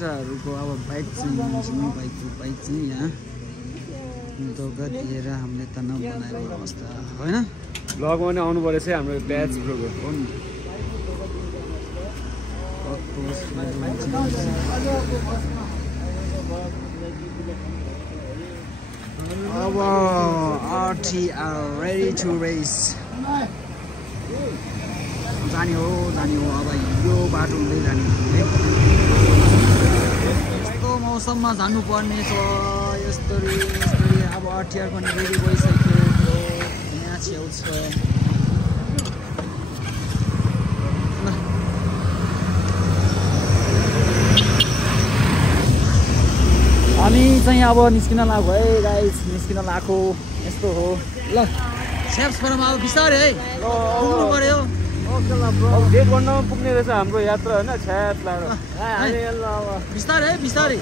केटाहरूको अब बाइक चाहिँ बाइक चाहिँ यहाँ दोगा दिएर हामीले तनाव बनाएको अवस्था होइन ब्लगमा पनि आउनु परेछ हाम्रो ब्याच प्रोग्राम हो नि अब RT are ready to race जाने हो अब यो बाटो हुँदै जाने यस्तो मौसममा जानुपर्ने छ यस्तरी अब RTR पनि रेडी भइसक्यो यहाँ छेउ छ हामी चाहिँ अब निस्किन लाग्यो है गाइस निस्किन लाग्यो यस्तो हो ल सेफ्स फरम अब बिस्तारै है पुग्नु पर्यो अब डेट गर्नमा पुग्ने रहेछ हाम्रो यात्रा होइन छ्याट लाएर बिस्तारै बिस्तारै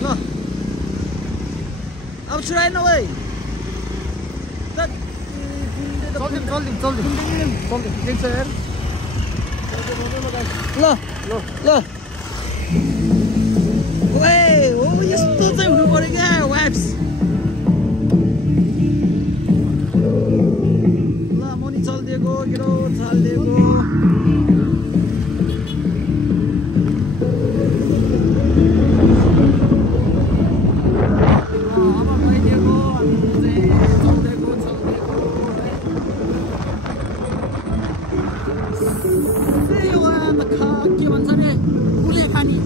ल अब छुराएन है ल यस्तो चाहिँ हुनु पर्यो क्या वाइप्स ल मुनि चल्दिएको केरो चल्दिएको के भन्छ अरे कुले खानी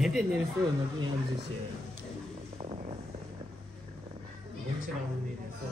没点点所有的不一样这些，闻起来有点涩。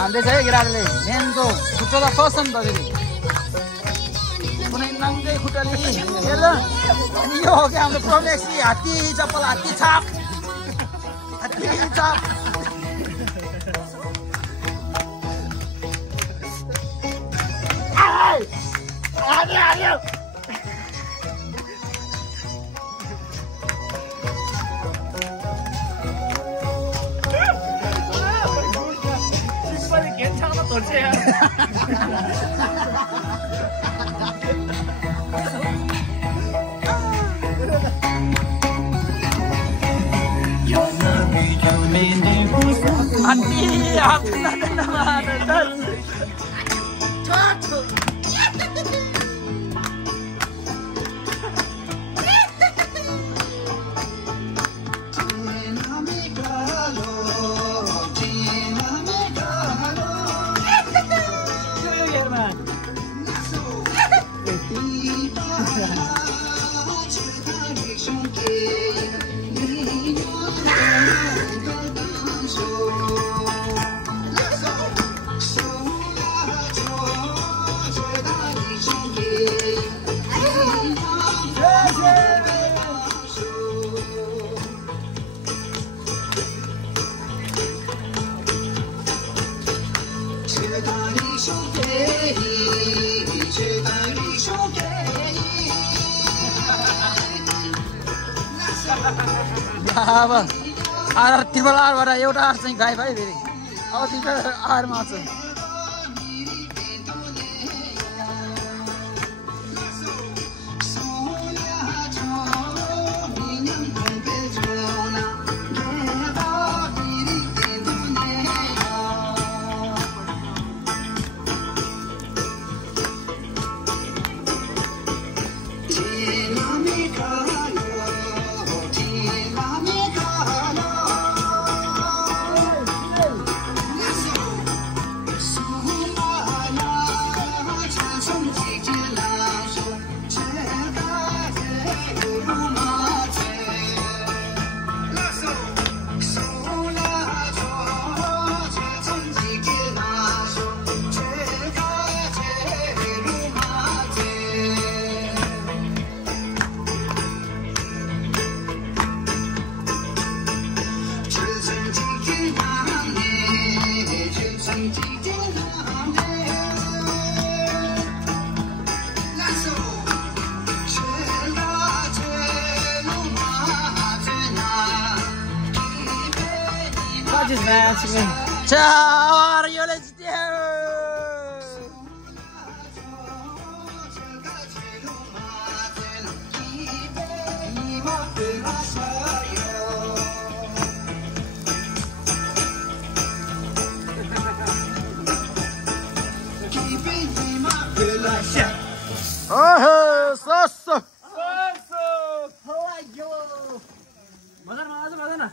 हान्दैछ है केटाहरूले मेनको खुट्टालाई पसन्द गरेर कुनै नङ्गै खुट्टाले हेर्दा अनि यो हो कि हाम्रो प्रोमेक्सी हात्ती चप्पल हात्ती छाप अब त्रिपल आरबाट एउटा आर चाहिँ गायब है फेरि अब त्रिपल आरमा छ is dancing. 자, let's go. Oh, so. How are you? Madana.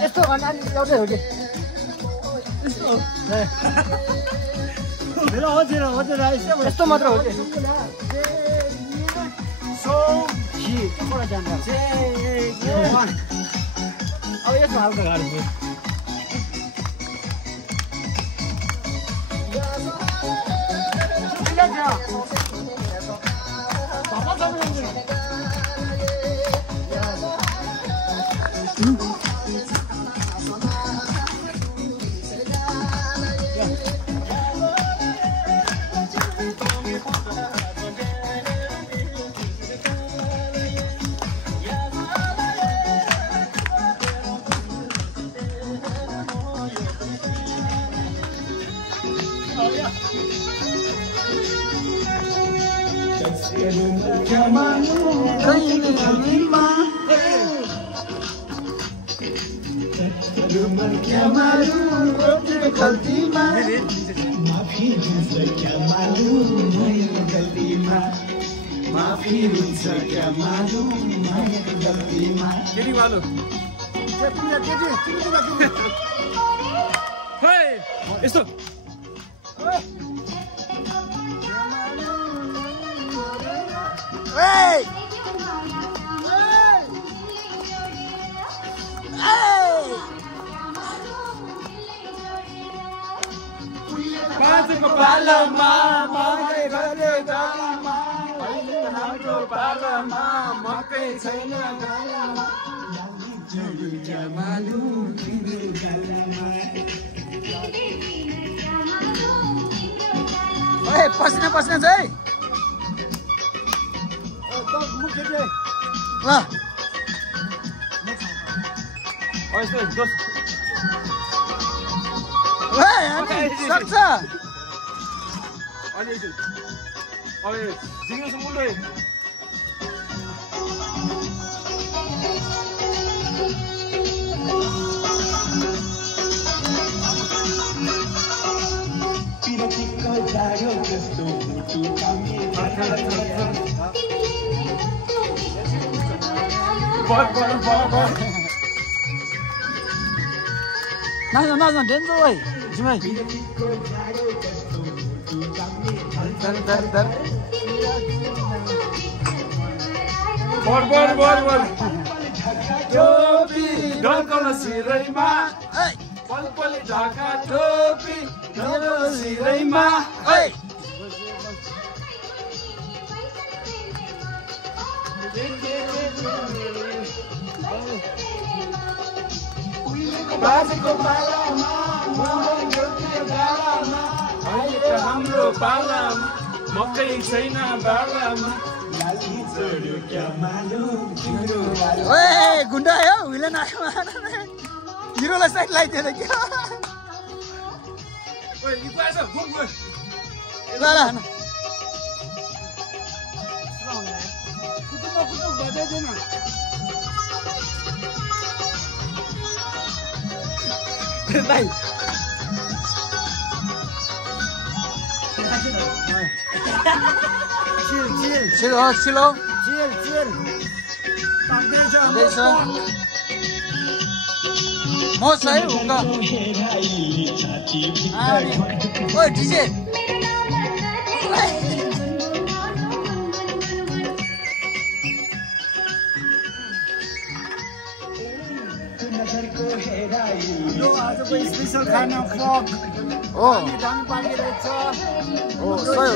Esto ganan 여기. 네. 내가 어제라 했어. Esto 마त्र 어디? 소기 뭐라잖아. 제1 अब यसमा हाल्का गाडी छ यस्तो Hey! पाँचको पालामा मकै गरेका हाम्रो पालामा मकै छैन गालामा Hey, पसिना चाहिँ ल यस्तो दोस हामी सक्छ अनि अरे जिग्रो मुन्डो नाच्न डेन्जर भाइ जिमाइ बर टोपी ढल्कन सिरैमा पलपली ढाका टोपी ढल्कन सिरैमा बाजेको पालामा अहिले हाम्रो पालामा मकै छैन बालामा ओए गुन्डा आयो विलन आयो हिरोलाई साइड लगाइदिएर क्या ल ल भाइ छिलो म चाहिँ हुँदा ओए डिजे नेपालको स्पेशल खाना फक हो दामी पाकिरहेछ हो सही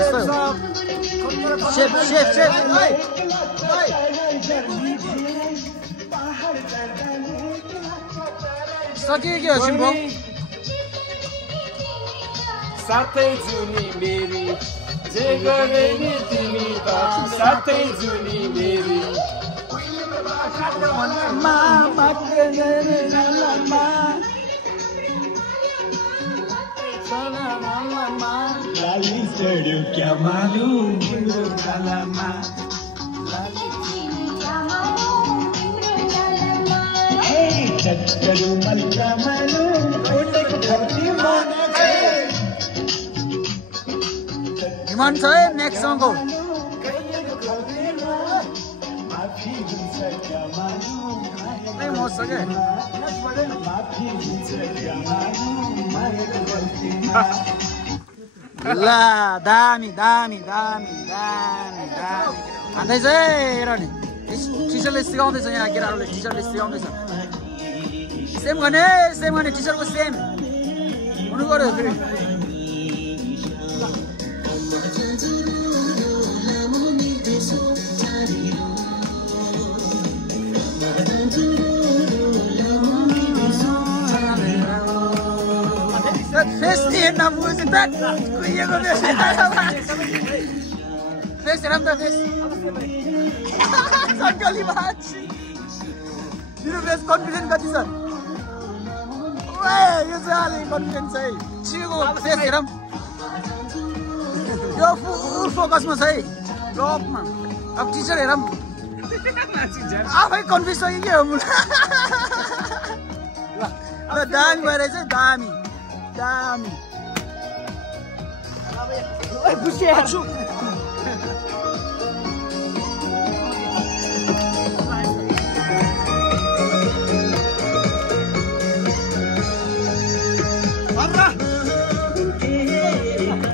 शेफ सकियो के हो सिम्बो साथै जुनी मेरी जे गरे नि तिमी त साथै जुनी मेरी क्या मालूम तिम्रो गालामा हिमान छ है नेक्स्ट सङको मस्त क्या ला दामी दामी दामी दामी दामी हान्दैछ है हेर नि टिचरले सिकाउँदैछ यहाँ केटाहरूले टिचरले सिकाउँदैछ सेम गर्ने टिचरको सेम हुनु पर्यो फेरि फेस हेर्न बुझ्नु त कुहिएको फेस हेर त फेस सङ्कली बाज मेरो फेस कन्फिडेन्ट कति छ यो चाहिँ अलिक कन्फिडेन्ट छ है छिको फेस हेरौँ यो फुल फोकसमा छ है टपमा अब टिचर हेरौँ आफै कन्फ्युज छ कि के हो ल दामी भइरहेछ है दामी दामी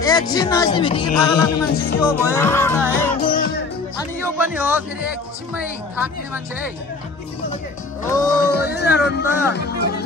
एकछिन नाच्ने बित्तिकै थाहा लाग्ने मान्छे यो भयो एउटा है अनि यो पनि हो फेरि एकछिनमै थाक्ने मान्छे है ओ यो हो नि त